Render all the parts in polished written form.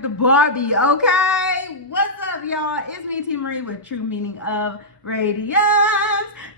with the Barbie, okay? What's up, y'all? It's me, T. Marie, with True Meaning of Radiance.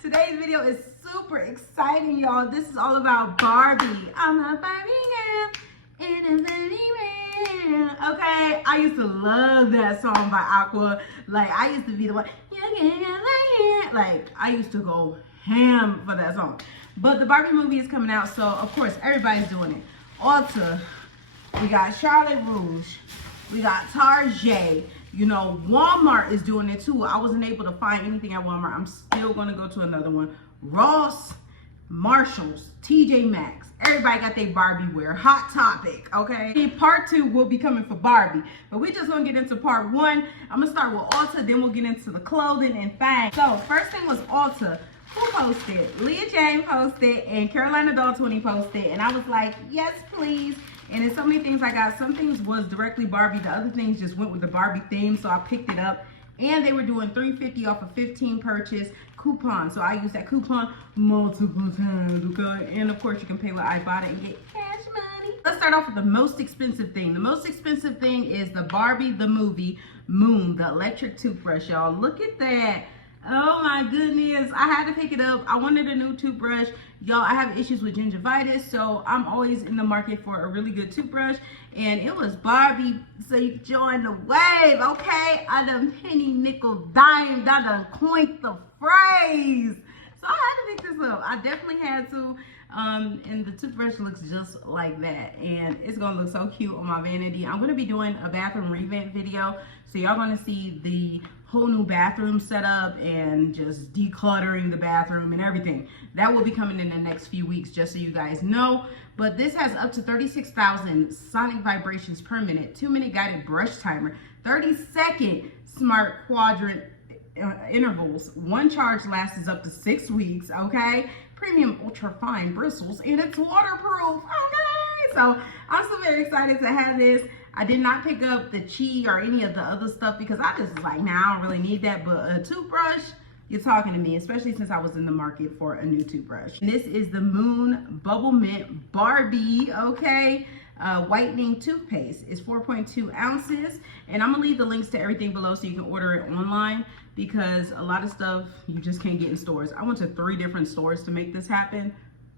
Today's video is super exciting, y'all. This is all about Barbie. I'm a Barbie girl in a Barbie world, okay? I used to love that song by Aqua. Like, I used to be the one, like, I used to go ham for that song. But the Barbie movie is coming out, so of course everybody's doing it. Ulta, we got Charlotte Rouge, we got Target, you know, Walmart is doing it too. I wasn't able to find anything at Walmart. I'm still gonna go to another one. Ross, Marshalls, TJ Maxx, everybody got their Barbie wear. Hot Topic, okay? Part 2 will be coming for Barbie, but we just gonna get into part 1. I'm gonna start with Ulta, then we'll get into the clothing and things. So first thing was Ulta. Who posted? Leah Jane posted and Carolina Doll 20 posted, and I was like, yes please. And there's so many things I got. Some things was directly Barbie, the other things just went with the Barbie theme, so I picked it up. And they were doing $3.50 off a 15 purchase coupon, so I used that coupon multiple times, okay? And of course you can pay with IBOTTA and get cash money. Let's start off with the most expensive thing. The most expensive thing is the Barbie the movie Moon, the electric toothbrush, y'all. Look at that. Oh my goodness, I had to pick it up. I wanted a new toothbrush. Y'all, I have issues with gingivitis, so I'm always in the market for a really good toothbrush. And it was Barbie, so you can join the wave, okay? I done penny, nickel, dime, I done coined the phrase. So I had to pick this up. I definitely had to. And the toothbrush looks just like that, and it's gonna look so cute on my vanity. I'm gonna be doing a bathroom revamp video, so y'all gonna see the whole new bathroom setup and just decluttering the bathroom and everything. That will be coming in the next few weeks, just so you guys know. But this has up to 36,000 sonic vibrations per minute, 2-minute guided brush timer, 30-second smart quadrant intervals. One charge lasts up to 6 weeks, okay? Premium ultra fine bristles, and it's waterproof, okay? So I'm so very excited to have this. I did not pick up the Chi or any of the other stuff because I just was like, nah, I don't really need that. But a toothbrush, you're talking to me, especially since I was in the market for a new toothbrush. And this is the Moon Bubble Mint Barbie, okay? Whitening toothpaste. It's 4.2 ounces. And I'm gonna leave the links to everything below so you can order it online, because a lot of stuff you just can't get in stores. I went to 3 different stores to make this happen.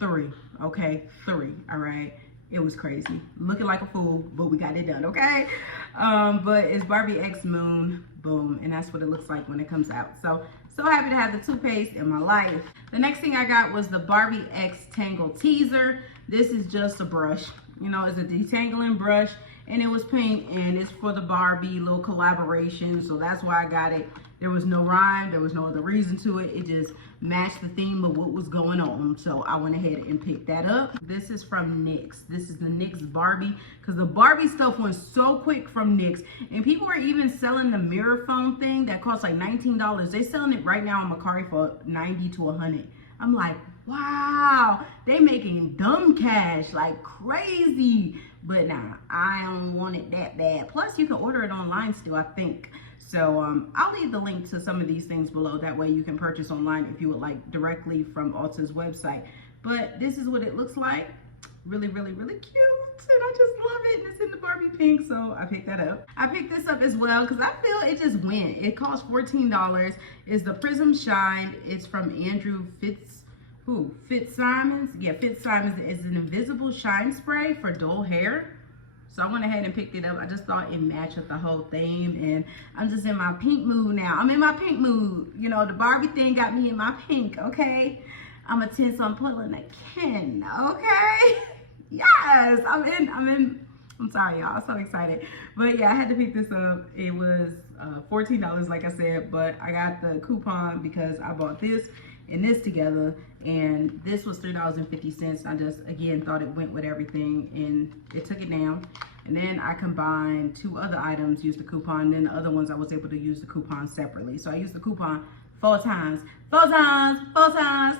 3, okay? 3, all right? It was crazy. Looking like a fool, but we got it done, okay? But it's Barbie X Moon, boom, and that's what it looks like when it comes out. So happy to have the toothpaste in my life. The next thing I got was the Barbie X Tangle Teaser. This is just a brush. You know, it's a detangling brush, and it was pink, and it's for the Barbie little collaboration, so that's why I got it. There was no rhyme, there was no other reason to it. It just matched the theme of what was going on. So I went ahead and picked that up. This is from NYX. This is the NYX Barbie, because the Barbie stuff went so quick from NYX. And people are even selling the mirror phone thing that costs like $19. They're selling it right now on Mecari for $90 to $100. I'm like, wow, they making dumb cash like crazy. But nah, I don't want it that bad. Plus you can order it online still, I think. So I'll leave the link to some of these things below. That way you can purchase online if you would like, directly from Ulta's website. But this is what it looks like. Really, really, really cute. And I just love it. It's in the Barbie pink, so I picked that up. I picked this up as well because I feel it just went. It cost $14. It's the Prism Shine. It's from Andrew Fitzsimons. Yeah, Fitzsimons. It's an invisible shine spray for dull hair. So I went ahead and picked it up. I just thought it matched with the whole theme, and I'm just in my pink mood now. I'm in my pink mood. You know, the Barbie thing got me in my pink, okay? I'm a 10, so I'm pulling a Ken, okay? Yes, I'm sorry, y'all. I'm so excited. But yeah, I had to pick this up. It was $14, like I said, but I got the coupon because I bought this and this together, and this was $3.50. I just, again, thought it went with everything, and it took it down. And then I combined 2 other items, used the coupon, then the other ones I was able to use the coupon separately. So I used the coupon 4 times, 4 times, 4 times,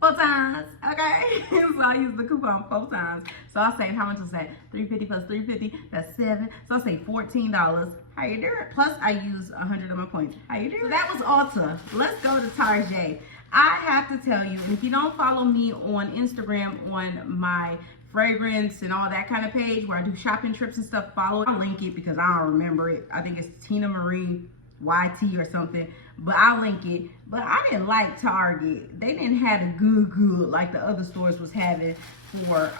4 times, okay? So I used the coupon 4 times. So I saved, how much was that? $3.50 plus $3.50, that's $7. So I saved $14. How you doing? Plus I used 100 of my points. How you doing? So that was Ulta. Let's go to Target. I have to tell you, if you don't follow me on Instagram on my fragrance and all that kind of page where I do shopping trips and stuff. Follow it. I'll link it because I don't remember it. I think it's Tina Marie YT or something, but I'll link it. But I didn't like Target. They didn't have a good like the other stores was having for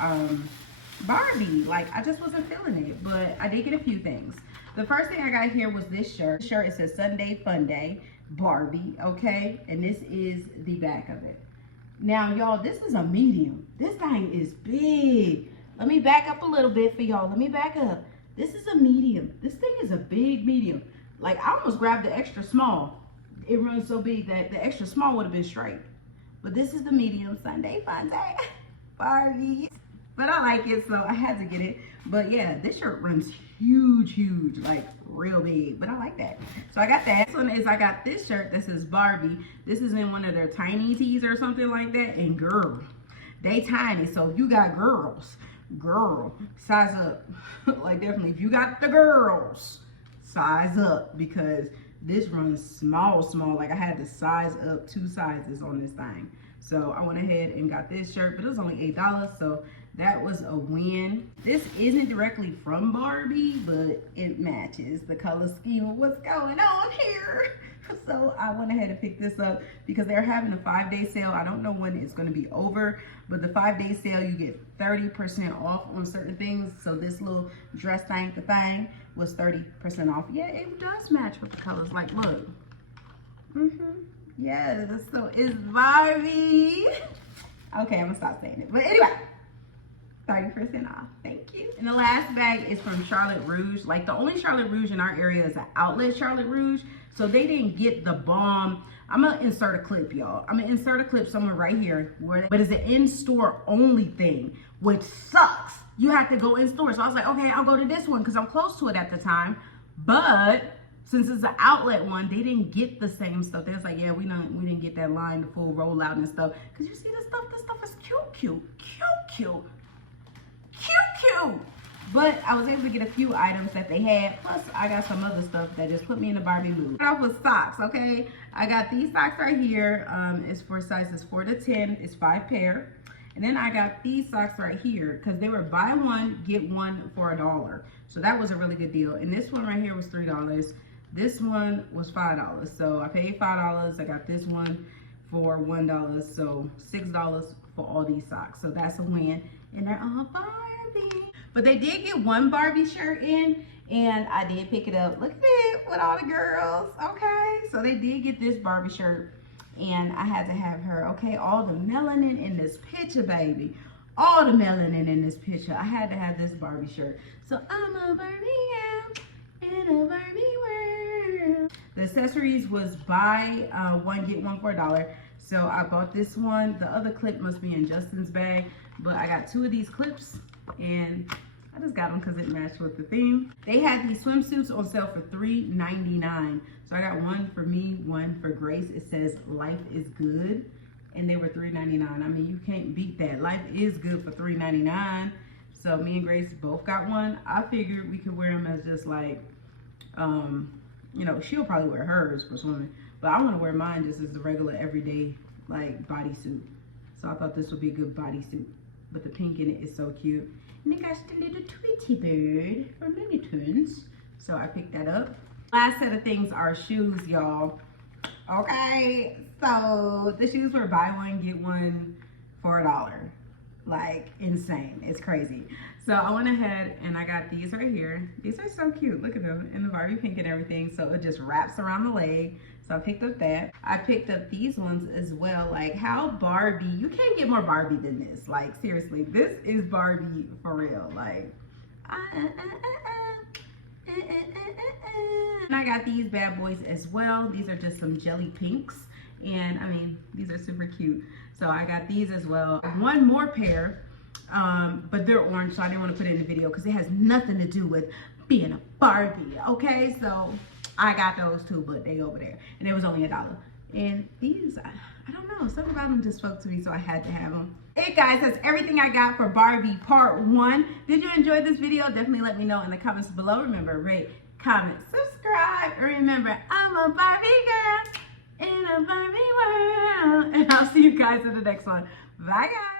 Barbie. Like, I just wasn't feeling it, but I did get a few things. The first thing I got here was this shirt. It says Sunday Fun Day Barbie, okay? And this is the back of it. Now, y'all, this is a medium. This thing is big. Let me back up a little bit for y'all. Let me back up. This is a medium. This thing is a big medium. Like, I almost grabbed the extra small. It runs so big that the extra small would have been straight. But this is the medium Sunday Fun Day Barbie. But I like it, so I had to get it. But yeah, this shirt runs huge, like real big. But I like that. So I got that. This one is, I got this shirt that says Barbie. This is in one of their tiny tees or something like that. And girl, they tiny. So if you got girls, girl, size up. Like, definitely, if you got the girls, size up, because this runs small. Like, I had to size up 2 sizes on this thing. So I went ahead and got this shirt, but it was only $8, so that was a win. This isn't directly from Barbie, but it matches the color scheme of what's going on here. So I went ahead and picked this up because they're having a 5-day sale. I don't know when it's going to be over, but the 5-day sale, you get 30% off on certain things. So this little dress thing, was 30% off. Yeah, it does match with the colors. Like, look. Yes, so it's Barbie. Okay, I'm gonna stop saying it. But anyway, 30% off. Thank you. And the last bag is from Charlotte Russe. Like, the only Charlotte Russe in our area is an outlet Charlotte Russe. So they didn't get the bomb. I'm gonna insert a clip, y'all. I'm gonna insert a clip somewhere right here. But it's an in-store only thing, which sucks. You have to go in store. So I was like, okay, I'll go to this one because I'm close to it at the time. But since it's an outlet one, they didn't get the same stuff. They was like, yeah, we didn't get that line, the full rollout and stuff. Cause you see this stuff is cute. But I was able to get a few items that they had. Plus, I got some other stuff that just put me in the Barbie mood. Start off with socks, okay? I got these socks right here. It's for sizes 4 to 10. It's 5 pair. And then I got these socks right here because they were buy one, get one for $1. So that was a really good deal. And this one right here was $3. This one was $5. So I paid $5. I got this one for $1. So $6 for all these socks. So that's a win. And they're all Barbie. But they did get one Barbie shirt in, and I did pick it up. Look at it with all the girls, okay? So they did get this Barbie shirt, and I had to have her, okay? All the melanin in this picture, baby. All the melanin in this picture. I had to have this Barbie shirt. So I'm a Barbie girl in a Barbie world. The accessories was buy one, get one for $1. So I bought this one. The other clip must be in Justin's bag, but I got 2 of these clips, and I just got them because it matched with the theme. They had these swimsuits on sale for $3.99. So I got one for me, one for Grace. It says life is good, and they were $3.99. I mean, you can't beat that. Life is good for $3.99. So me and Grace both got one. I figured we could wear them as just like, you know, she'll probably wear hers for swimming, but I want to wear mine just as a regular everyday like bodysuit. So I thought this would be a good bodysuit. But the pink in it is so cute. And it got the little Tweety bird from Looney Tunes. So I picked that up. Last set of things are shoes, y'all. Okay, so the shoes were buy one, get one for $1. Like, insane. It's crazy. So I went ahead and I got these right here. These are so cute. Look at them in the Barbie pink and everything. So it just wraps around the leg. So I picked up that. I picked up these ones as well. Like, how Barbie, you can't get more Barbie than this. Like, seriously, this is Barbie for real. Like, and I got these bad boys as well. These are just some jelly pinks. And I mean, these are super cute. So I got these as well. One more pair, but they're orange, so I didn't want to put it in the video because it has nothing to do with being a Barbie, okay? So I got those too, but they over there. And it was only $1. And these, I don't know, something about them just spoke to me, so I had to have them. Hey guys, that's everything I got for Barbie Part 1. Did you enjoy this video? Definitely let me know in the comments below. Remember, rate, comment, subscribe. Remember, I'm a Barbie girl in a Barbie world. And I'll see you guys in the next one. Bye guys.